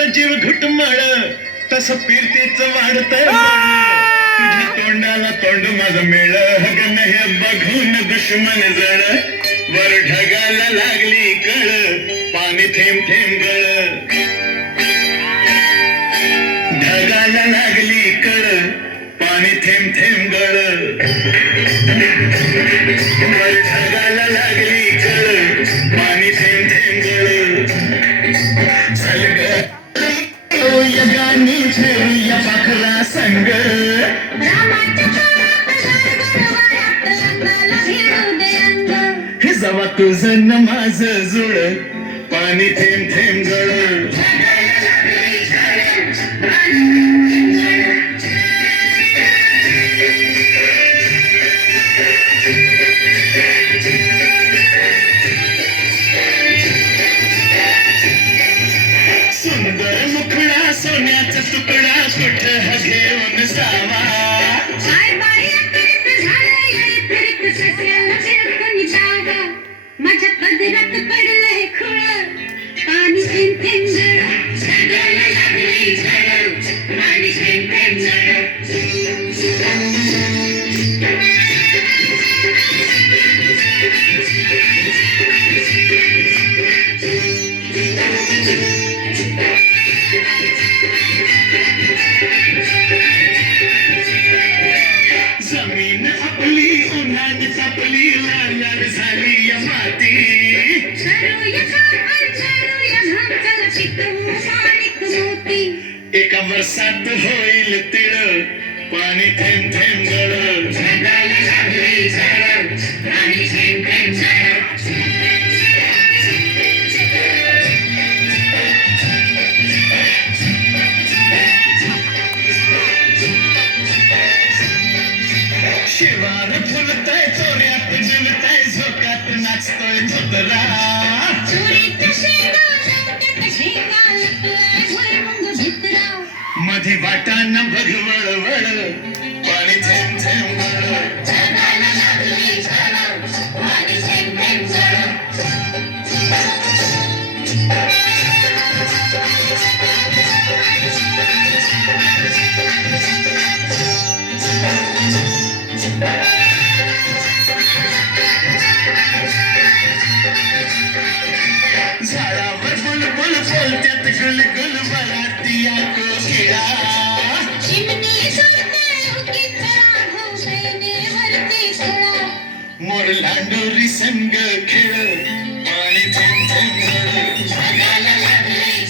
पोटात जीव घुटमळ तस फिरतेच वाढतंय तुझ्या तोंडाला तोंड माझं मिळ हगन हे बघून दुश्मन जळ. वर ढगाला लागली कळ. पाणी थेंब थेंब गळ. ढगाला लागली कळ. पाणी थेंब थेंब गळ. वर ढगाला लागली जवा तुझं न माझं जुळ पाणी थेंब थेंब गळ सुंदर मुखडा सोन्याचा तुकडा कुठ हा घेऊन जावा जमीन आपली उन्हात तापली लाल झाली या मोती. एका वर्षात होईल तिळ पाणी थेंब थेंब गळ जगाला लागली झळ. पाणी थेंब थेंब. शिवार फुलतय चोऱ्यात जुलतय झोकात नाचतोय मध्ये वाटान भगवळ वळ पाणी थेंब थेंब गळ जगाला लागली झळ. पाणी थेंब थेंब मोर लांडोरी संग खेळ पाणी थेंब थेंब गळ जगाला लागली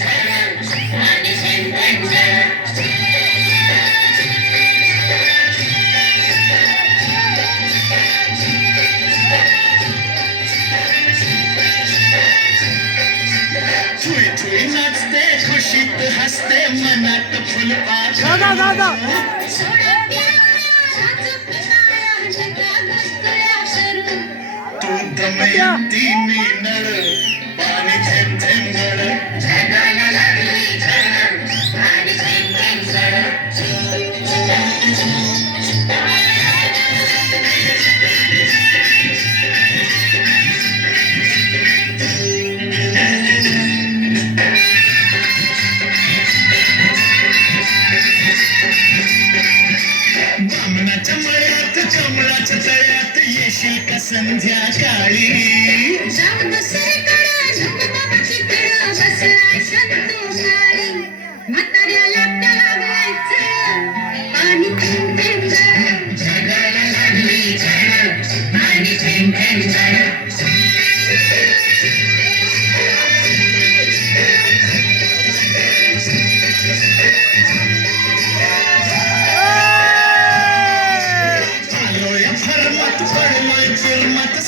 Come on, let's play. शिल्प संध्या थेंब काळी. म्हाताऱ्याला